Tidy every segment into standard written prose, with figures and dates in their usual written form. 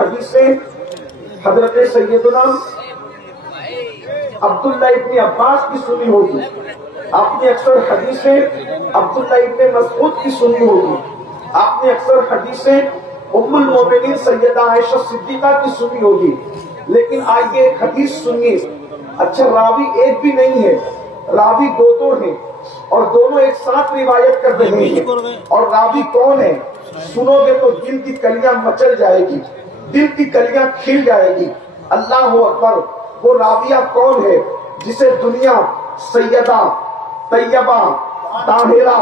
حدیثیں حضرت سیدنا عبداللہ ابن عباس کی سنی ہوگی، آپ نے اکثر حدیثیں عبداللہ ابن مسعود کی سنی ہوگی، آپ نے اکثر حدیثیں ام المومنین سیدہ عائشہ صدیقہ کی سنی ہوگی، لیکن آئیے ایک حدیث سنیے۔ اچھا، راوی ایک بھی نہیں ہے، راوی دو ہیں، اور دونوں ایک ساتھ روایت کر رہے ہیں، اور راوی کون ہے؟ سنو گے تو دل کی کلیاں مچل جائے گی، دل کی کلیاں کھل جائے گی۔ اللہ اکبر! وہ راویہ کون ہے جسے دنیا سیدہ، طیبہ، طاہرہ،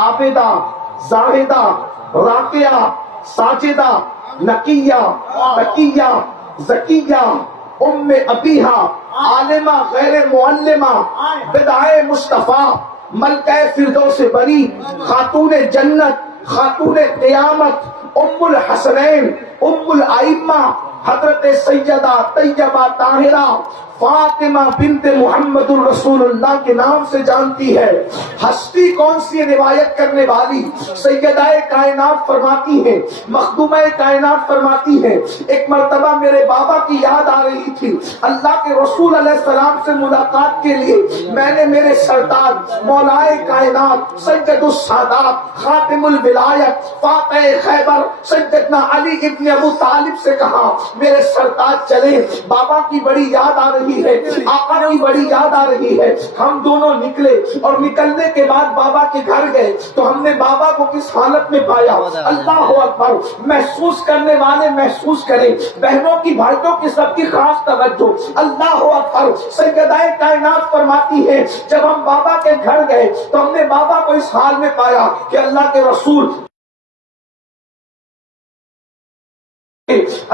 عابدہ، زاہدہ، راقیہ، ساجدہ، نقیہ، تقیہ، زکیہ، ام ابیہا، عالمہ غیر معلمہ، بدعائے مصطفیٰ، ملکہ فردوس بری، خاتون جنت، خاتون قیامت، ام الحسنین، ام الائمہ، حضرت سیدہ طیبہ طاہرہ فاطمہ بنت محمد الرسول اللہ کے نام سے جانتی ہے۔ ہستی کون سی روایت کرنے والی؟ سیدہ کائنات فرماتی ہیں، مخدومہ کائنات فرماتی ہیں، ایک مرتبہ میرے بابا کی یاد آ رہی تھی، اللہ کے رسول علیہ السلام سے ملاقات کے لیے میں نے میرے سردار مولائے کائنات سید السادات خاتم الولایت فاتح خیبر سیدنا علی ابن ابو طالب سے کہا، میرے سردار چلے، بابا کی بڑی یاد آ رہی ہے، آقا کی بڑی یاد آ رہی ہے۔ ہم دونوں نکلے، اور نکلنے کے بعد بابا کے گھر گئے تو ہم نے بابا کو کس حالت میں پایا؟ اللہ اکبر! محسوس کرنے والے محسوس کریں، بہنوں کی بھائیوں کی سب کی خاص توجہ۔ اللہ اکبر! سیدہ کائنات فرماتی ہے جب ہم بابا کے گھر گئے تو ہم نے بابا کو اس حال میں پایا کہ اللہ کے رسول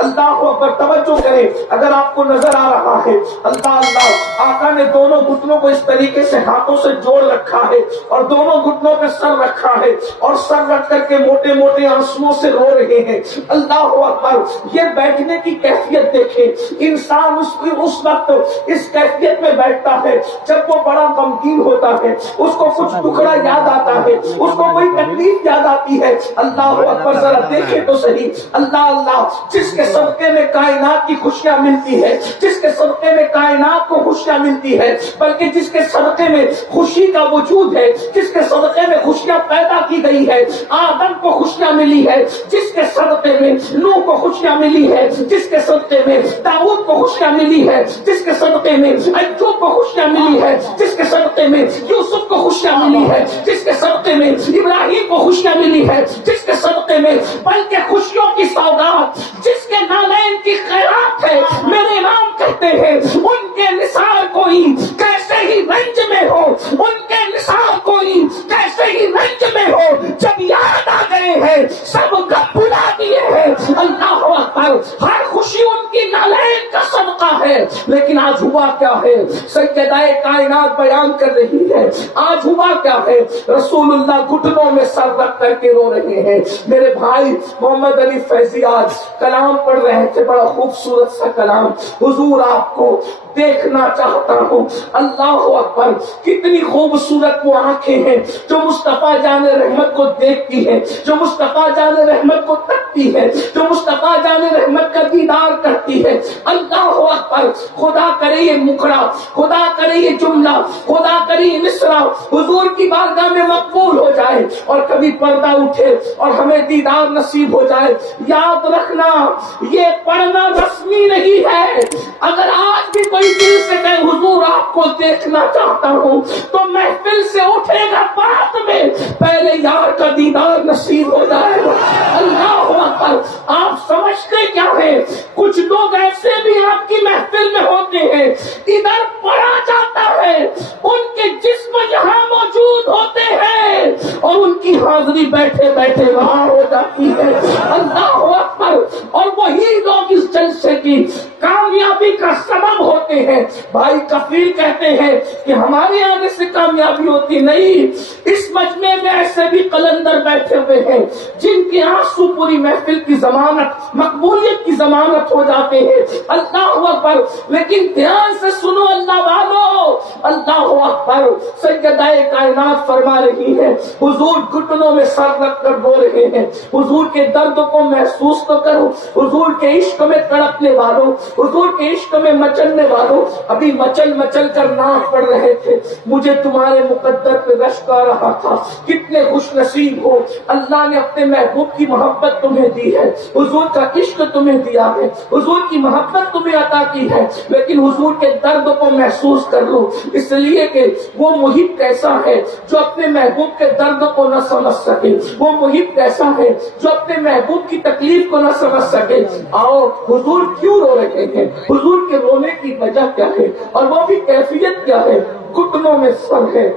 اللہ اکبر! توجہ کریں، اگر آپ کو نظر آ رہا ہے، اللہ آقا نے دونوں گھٹنوں کو اس طریقے سے ہاتھوں سے جوڑ رکھا ہے، اور دونوں گھٹنوں پہ سر رکھا ہے، اور سر رکھ کر کے موٹے موٹے آنسوؤں سے رو رہے ہیں۔ اللہ اکبر! یہ بیٹھنے کی کیفیت دیکھیں، انسان اس وقت اس کیفیت میں بیٹھتا ہے جب وہ بڑا غمگین ہوتا ہے، اس کو کچھ ٹکڑا یاد آتا ہے، اس کو کوئی تکلیف یاد آتی ہے۔ اللہ اکبر! ذرا دیکھیں تو صحیح، اللہ جس کے صدقے میں کائنات کی خوشیاں ملتی ہے، جس کے صدقے میں کائنات کو خوشیاں ملتی ہے، بلکہ جس کے صدقے میں خوشی کا وجود ہے، جس کے صدقے میں خوشیاں پیدا کی گئی ہے، آدم کو خوشیاں ملی ہے، جس کے صدقے میں نوح کو خوشیاں ملی ہے، جس کے صدقے میں داؤد کو خوشیاں ملی ہے، جس کے صدقے میں ایوب کو خوشیاں ملی ہے، جس کے صدقے میں یوسف کو خوشیاں ملی ہے، جس کے صدقے میں ابراہیم کو خوشیاں ملی ہے، جس کے صدقے میں بلکہ خوشیوں کی سوغات جس کے نالین کی خیرات ہے، میرے امام کہتے ہیں ان کے نثار کوئی کیسے ہی رنج میں ہو، ان کے نثار کوئی کیسے ہی رنج میں ہو، جب یاد آ گئے ہیں سب غم بھلا دیے ہیں۔ اللہ اکبر! ہر خوشی ان کی نالین کا صدقہ ہے، لیکن آج ہوا کیا ہے؟ سیدہ کائنات بیان کر رہی ہے، آج ہوا کیا ہے؟ رسول اللہ گھٹنوں میں سر رکھ کر کے رو رہے ہیں۔ میرے بھائی محمد علی فیضی آج کلام پڑھ رہے تھے، بڑا خوبصورت سا کلام، حضور آپ کو دیکھنا چاہتا ہوں۔ اللہ اکبر! کتنی خوبصورت وہ آنکھیں ہیں جو مصطفیٰ جان رحمت کو دیکھتی ہے، جو مصطفیٰ جان رحمت کو تکتی ہے، جو مصطفیٰ جان رحمت کا دیدار کرتی ہے۔ اللہ اکبر! خدا کرے یہ مکھڑا، خدا کرے یہ جملہ، خدا کرے یہ مصرع حضور کی بارگاہ میں مقبول ہو جائے، اور کبھی پردہ اٹھے اور ہمیں دیدار نصیب ہو جائے۔ یاد رکھنا، یہ پڑھنا رسمی نہیں ہے۔ اگر آج بھی کوئی دل سے میں حضور آپ کو دیکھنا چاہتا ہوں تو محفل سے اٹھے گا بعد میں، پہلے یار کا دیدار نصیب ہو جائے گا۔ اللہ اکبر! آپ سمجھتے کیا ہیں؟ کچھ لوگ ایسے بھی آپ کی محفل میں ہوتے ہیں، ادھر پڑھا جاتا ہے، ان کے جسم یہاں موجود ہوتے ہیں، اور ان کی حاضری بیٹھے بیٹھے وہاں ہو جاتی ہے۔ اللہ اکبر! اور وہی لوگ اس جلسے کی کامیابی کا سبب ہوتے ہیں۔ بھائی کفیل کہتے ہیں کہ ہمارے آنے سے کامیابی ہوتی نہیں، اس مجمع میں ایسے بھی قلندر بیٹھے ہوئے ہیں جن کے آنسو پوری محفل کی ضمانت، مقبولیت کی ضمانت ہو جاتے ہیں۔ اللہ اکبر، لیکن دھیان سے سنو اللہ والو، اللہ اکبر، سیدہ کائنات فرما رہی ہے، حضور گھٹنوں میں سر رکھ کر رو رہے ہیں، حضور کے درد کو محسوس تو کرو، حضور کے عشق میں تڑپنے والوں، حضور کے عشق میں مچلنے والوں، ابھی مچل مچل کر ناچ پڑ رہے تھے، مجھے تمہارے مقدر پہ رشک آ رہا تھا، کتنے خوش نصیب ہو، اللہ نے اپنے محبوب کی محبت تمہیں دی ہے، حضور کا عشق تمہیں دیا ہے، حضور کی محبت تمہیں عطا کی ہے، لیکن حضور کے درد کو محسوس کر لو، اس لیے کہ وہ محب کیسا ہے جو اپنے محبوب کے درد کو نہ سمجھ سکے، وہ محب کیسا ہے جو اپنے محبوب کی تکلیف کو نہ سمجھ سکے۔ آؤ حضور کیوں رو رہے ہیں، حضور کے رونے کی وجہ کیا ہے، اور وہ بھی کیفیت کیا ہے، گھٹنوں میں سر ہے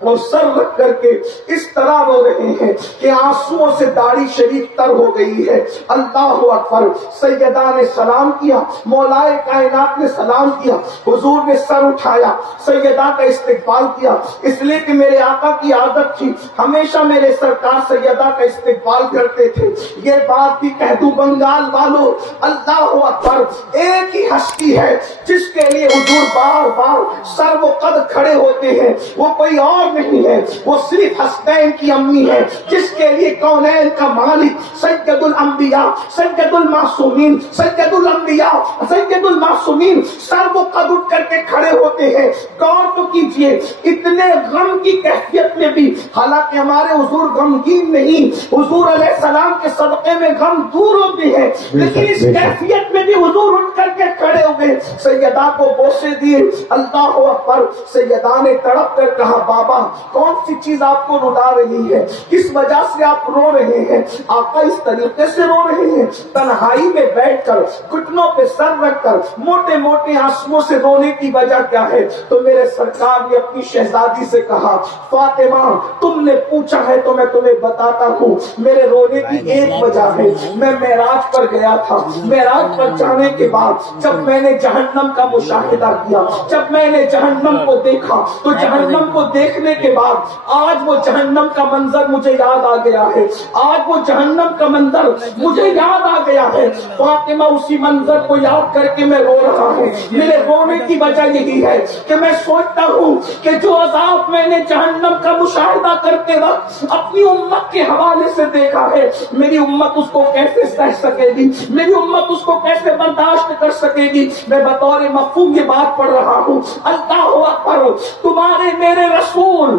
اور سر رکھ کر کے اس طرح رو رہے ہیں کہ آنسوؤں سے داڑھی شریف تر ہو گئی ہے۔ اللہ اکبر، سیدہ نے سلام کیا، مولائے کائنات نے سلام کیا، حضور نے سر اٹھایا، سیدہ کا استقبال کیا، اس لیے کہ میرے آقا کی عادت تھی، ہمیشہ میرے سرکار سیدہ کا استقبال کرتے تھے۔ یہ بات بھی کہہ دوں بنگال والوں، اللہ اکبر، ایک ہی ہستی ہے جس کے لیے حضور بار بار سر و قد کھڑے ہوتے ہیں، وہ کوئی اور نہیں ہے، وہ صرف حسنین کی امی ہے جس کے لیے کونین کا مالک سید الانبیاء، سید المعصومین، سید الانبیاء، سید المعصومین سر و قد اٹھ کر کے کھڑے ہوتے ہیں۔ غور تو کیجئے، اتنے غم کی کیفیت میں بھی، حالانکہ ہمارے حضور غمگین نہیں، حضور علیہ السلام کے صدقے میں غم دور ہوتے ہیں، لیکن اس کیفیت میں بھی حضور اٹھ کر کے کھڑے ہوئے، سیدہ کو بوسے دیے۔ اللہ اکبر، سیدہ نے تڑپ کر کہا بابا کون سی چیز آپ کو رلا رہی ہے، کس وجہ سے آپ رو رہے ہیں؟ آقا اس طریقے سے رو رہے ہیں، تنہائی میں بیٹھ کر گھٹنوں پہ سر رکھ کر موٹے موٹے آنسوؤں سے رونے کی وجہ کیا ہے؟ تو میرے سرکار نے اپنی شہزادی سے کہا فاطمہ تم نے پوچھا ہے تو میں تمہیں بتاتا ہوں، میرے رونے کی ایک وجہ ہے، میں معراج پر گیا تھا، معراج پر جانے کے بعد جب میں نے جہنم کا مشاہدہ کیا، جب میں نے جہنم کو دیکھا تو جہنم کو دیکھنے کے بعد آج وہ جہنم کا منظر مجھے یاد آ گیا ہے، آج وہ جہنم کا منظر مجھے یاد آ گیا ہے۔ فاطمہ اسی منظر کو یاد کر کے میں رو رہا ہوں، میرے رونے کی وجہ یہی ہے کہ میں سوچتا ہوں کہ جو عذاب میں نے جہنم کا مشاہدہ کرتے وقت اپنی امت کے حوالے سے دیکھا ہے، میری امت اس کو کیسے سہ سکے گی، میری امت اس کو کیسے برداشت کر سکے گی؟ میں بطور مفہوم یہ بات پڑھ رہا ہوں۔ اللہ اکبر، تمہارے میرے رسول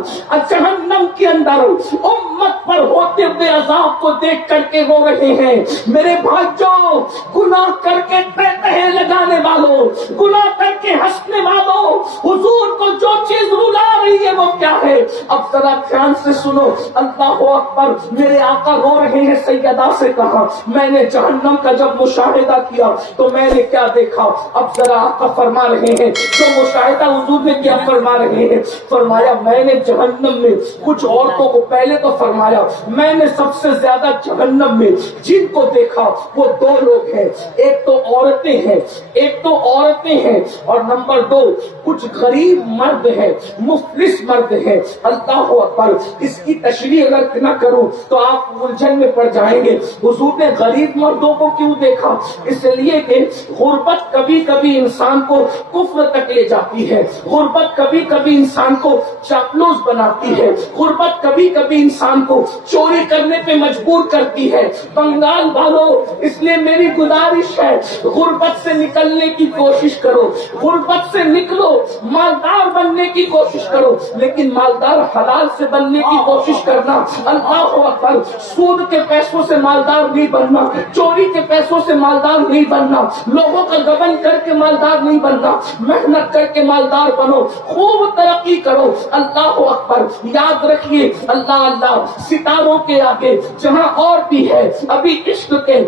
جہنم کے اندر امت پر ہوتے ہوئے عذاب کو دیکھ کر کے رو رہے ہیں۔ میرے بھائیوں، گناہ کر کے تہے لگانے والوں، گناہ کر کے ہنسنے والوں، حضور کو جو چیز رلا رہی ہے وہ کیا ہے؟ اب ذرا دھیان سے سنو، اللہ اکبر، میرے آقا رو رہے ہیں۔ سیدہ سے کہا میں نے جہنم کا جب مشاہدہ کیا تو میں نے کیا دیکھا؟ اب ذرا آقا فرما رہے ہیں جو مشاہدہ حضور نے کیا فرما رہے ہیں، فرمایا میں نے جہنم میں کچھ عورتوں کو، پہلے تو فرمایا میں نے سب سے زیادہ جہنم میں جن کو دیکھا وہ دو لوگ ہیں، ایک تو عورتیں ہیں، ایک تو عورتیں ہیں، اور نمبر دو کچھ غریب مرد ہیں، مفلس مرد ہیں۔ اللہ اکبر، اس کی تشریح اگر نہ کروں تو آپ الجھن میں پڑ جائیں گے۔ حضور نے غریب مردوں کو کیوں دیکھا؟ اس لیے کہ غربت کبھی کبھی انسان کو کفر تک لے جاتی ہے، غربت کبھی کبھی انسان کو چاپلوس بناتی ہے، غربت کبھی کبھی انسان کو چوری کرنے پہ مجبور کرتی ہے۔ بنگال والوں، اس لیے میری گزارش ہے غربت سے نکلنے کی کوشش کرو، غربت سے نکلو، مالدار بننے کی کوشش کرو، لیکن مالدار حلال سے بننے کی کوشش کرنا۔ اللہ اکبر، سود کے پیسوں سے مالدار نہیں بننا، چوری کے پیسوں سے مالدار نہیں بننا، لوگوں کا گبن کر کے مالدار نہیں بننا، محنت کر کے مالدار بنو، خوب ترقی کرو۔ اللہ اکبر، یاد رکھیے اللہ اللہ، ستاروں کے آگے جہاں اور بھی ہے ابھی عشق کے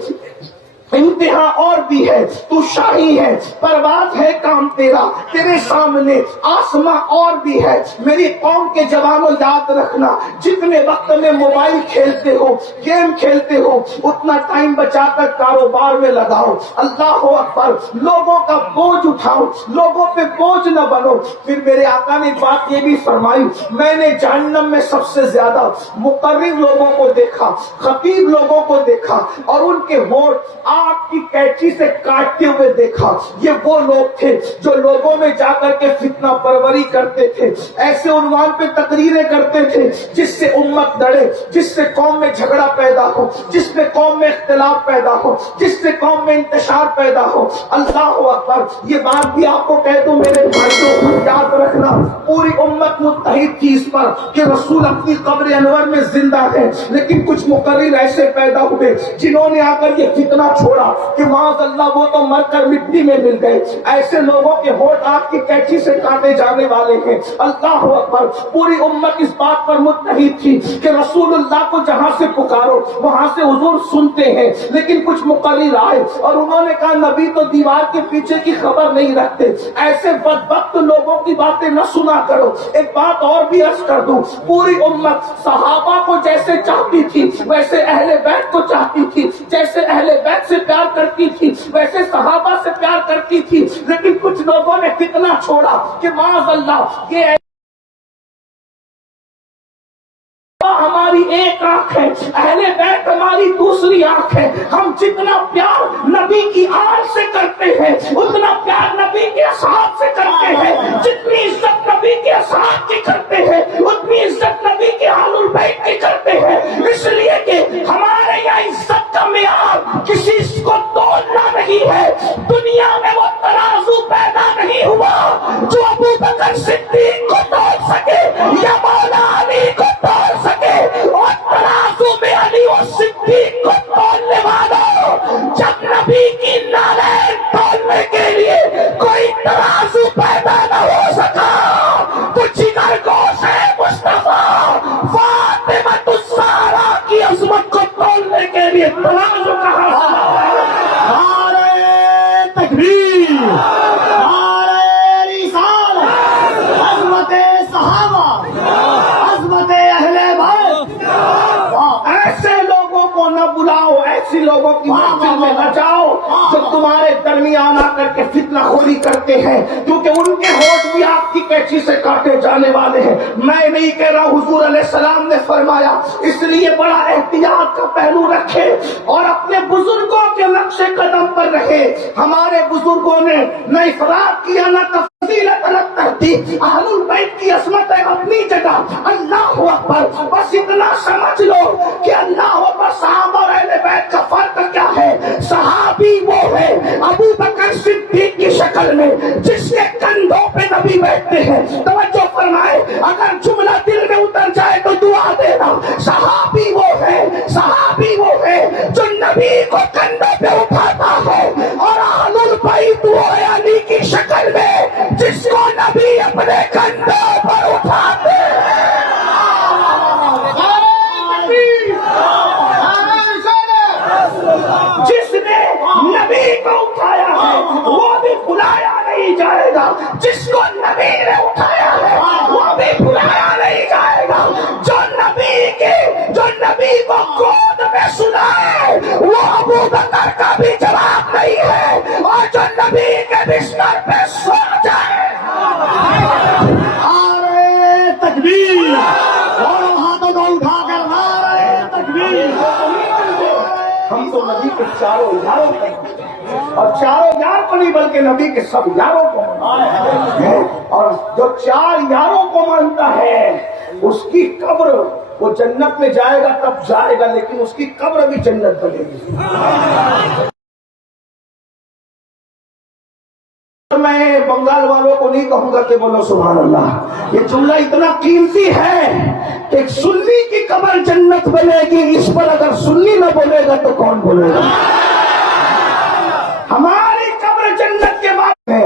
امتحان اور بھی ہے، تو شاہی ہے، پرواز ہے کام تیرا، تیرے سامنے آسماں اور بھی ہے۔ میری قوم کے جوانوں یاد رکھنا، جتنے وقت میں موبائل کھیلتے ہو، گیم کھیلتے ہو، اتنا ٹائم بچا کر کاروبار میں لگاؤ۔ اللہ اکبر، لوگوں کا بوجھ اٹھاؤ، لوگوں پہ بوجھ نہ بنو۔ پھر میرے آقا نے بات یہ بھی فرمائی، میں نے جہنم میں سب سے زیادہ مقرر لوگوں کو دیکھا، خطیب لوگوں کو دیکھا، اور ان کے ووٹ آپ کی کینچی سے کاٹتے ہوئے دیکھا۔ یہ وہ لوگ تھے جو لوگوں میں جا کر کے فتنہ پروری کرتے تھے، ایسے عنوان پہ تقریریں کرتے تھے جس سے امت لڑے، جس سے قوم میں جھگڑا پیدا ہو، جس میں قوم میں اختلاف پیدا ہو، جس سے قوم میں انتشار پیدا ہو۔ اللہ اکبر، یہ بات بھی آپ کو کہہ دوں میرے بھائیوں، یاد رکھنا پوری امت متحد تھی اس پر کہ رسول اپنی قبر انور میں زندہ ہے، لیکن کچھ مقرر ایسے پیدا ہوئے جنہوں نے آ کر یہ فتنہ چھوڑا کہ معاذ اللہ وہ تو مر کر مٹی میں مل گئے۔ ایسے لوگوں کے ہوٹ آپ کی کینچی سے کاٹے جانے والے ہیں۔ اللہ اکبر، پوری امت اس بات پر متحد تھی کہ رسول اللہ کو جہاں سے پکارو وہاں سے حضور سنتے ہیں، لیکن کچھ مقرر آئے اور انہوں نے کہا نبی تو دیوار کے پیچھے کی خبر نہیں رکھتے، ایسے بدبخت لوگوں کی باتیں نہ سنا کرو۔ ایک بات اور بھی عرض کر دوں، پوری امت صحابہ کو جیسے چاہتی تھی ویسے اہل بیت کو چاہتی تھی، جیسے اہل بیت سے پیار کرتی تھی ویسے صحابہ سے پیار کرتی تھی، لیکن کچھ لوگوں نے فتنہ چھوڑا کہ معاذ اللہ یہ ہماری ایک آنکھ ہے، اہل بیت ہماری دوسری آنکھ ہے۔ ہم جتنا پیار نبی کی آل سے کرتے ہیں اتنا پیار نبی کے اصحاب سے کرتے ہیں، جتنی عزت نبی کے اصحاب کی کرتے ہیں اتنی عزت نبی کے آل البیت کی کرتے ہیں، اس لیے کہ ہمارے یہاں عزت کا معیار کسی کو تولنا نہیں ہے۔ دنیا میں وہ ترازو پیدا نہیں ہوا جو ابو بکر صدیق کو تول سکے یا مولا علی کو تول سکے، اور ترازو میں علی و صدیق کو تولنے والوں جب نبی کی نالین تولنے کے لیے کوئی ترازو پیدا نہ ہو سکا تو جگر گوش ہے مصطفیٰ فاطمہ الزہرا کی عظمت کو تولنے کے لیے ترازو کہاں سے؟ نعرہ تکبیر، نعرہ رسالت، عظمت صحابہ، عظمت اہل بیت۔ ایسے لوگوں کو نہ بلاؤ، ایسی لوگوں کی محفل میں نہ جاؤ جو تمہارے درمیان آ کر کے فتنہ خوری کرتے ہیں، کیونکہ ان کے ہوٹ بھی آپ کی کینچی سے کاٹے جانے والے ہیں۔ میں نہیں کہہ رہا، حضور علیہ السلام نے فرمایا، اس لیے بڑا احتیاط کا پہلو رکھے اور اپنے بزرگوں کے نقش قدم پر رہے۔ ہمارے بزرگوں نے نہ افراط کیا نہ تفصیلت طلب کرتی، اہل البیت کی عظمت ہے اپنی جگہ۔ اللہ اکبر، بس اتنا سمجھ لو کہ اللہ اکبر صحابہ اور اہل بیت کا فرق کیا ہے۔ صحابی وہ ہے ابو بکر صدیق کی شکل میں جس کے کندھوں پہ نبی بیٹھتے ہیں۔ توجہ فرمائے، اگر جملہ دل میں اتر جائے تو دعا دینا۔ صحابی وہ ہے، صحابی وہ ہے جو نبی کو کندھوں پہ اٹھاتا ہے، اور اہل البیت وہ ہے علی کی شکل میں جس کو نبی اپنے کندھوں پر اٹھاتے ہیں۔ جس نے نبی کو اٹھایا ہے وہ بھی بلایا نہیں جائے گا، جس کو نبی نے اٹھایا ہے وہ بھی بلایا نہیں جائے گا۔ جو نبی کو گود میں سنائے وہ ابو بکر کا بھی جواب نہیں ہے، اور جو نبی کے بستر پہ سو جائے۔ نعرہ تکبیر، اور ہاتھوں کو اٹھا کر نعرہ تکبیر۔ ہم تو نبی کے چاروں یاروں کو، اور چاروں یار کو نہیں بلکہ نبی کے سب یاروں کو مانتا ہے، اور جو چار یاروں کو مانتا ہے اس کی قبر، وہ جنت میں جائے گا تب جائے گا، لیکن اس کی قبر بھی جنت بنے گی۔ میں بنگال والوں کو نہیں کہوں گا کہ بولو سبحان اللہ، یہ جملہ اتنا قیمتی ہے کہ سنی کی قبر جنت بنے گی، اس پر اگر سنی نہ بولے گا تو کون بولے گا؟ ہماری قبر جنت کے بعد ہے۔